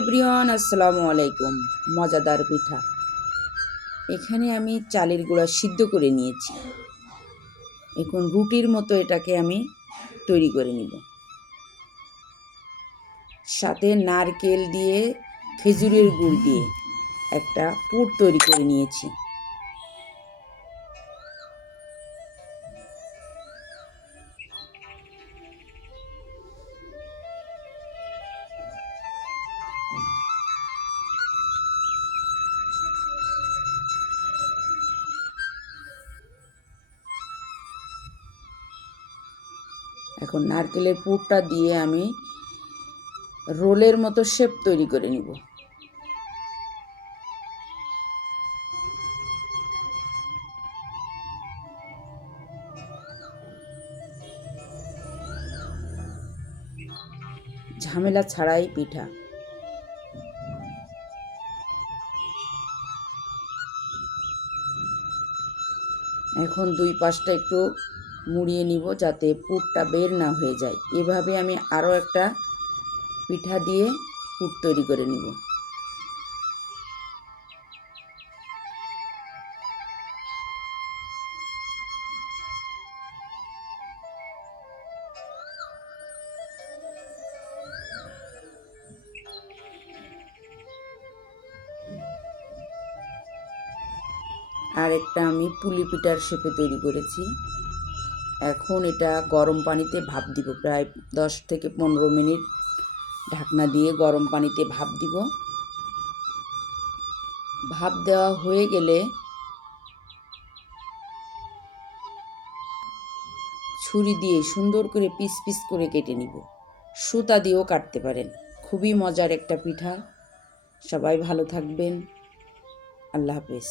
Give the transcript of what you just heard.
Everyone, আসসালামু আলাইকুম। মজাদার পিঠা। এখানে আমি চালের গুঁড়া সিদ্ধ করে নিয়েছি। এখন রুটির মতো এটাকে আমি তৈরি করে নিব। সাথে নারকেল দিয়ে, খেজুরের গুড় দিয়ে একটা পুর তৈরি করে নিয়েছি। এখন নারকেলের পুরটা দিয়ে আমি রোলের মতো শেপ তৈরি করে নিব। ঝামেলা ছাড়াই পিঠা। এখন দুই পাশটা একটু মুড়িয়ে নিব যাতে পুরটা বের না হয়ে যায়। এভাবে আমি আরও একটা পিঠা দিয়ে পুর তৈরি করে নিব। আর একটা আমি পুলি পিঠার শেপে তৈরি করেছি। এখন এটা গরম পানিতে ভাপ দিব, প্রায় 10 থেকে 15 মিনিট ঢাকনা দিয়ে গরম পানিতে ভাপ দিব। ভাপ দেওয়া হয়ে গেলে ছুরি দিয়ে সুন্দর করে পিস পিস করে কেটে নিব। সুতা দিয়েও কাটতে পারেন। খুবই মজার একটা পিঠা। সবাই ভালো থাকবেন। আল্লাহ হাফেজ।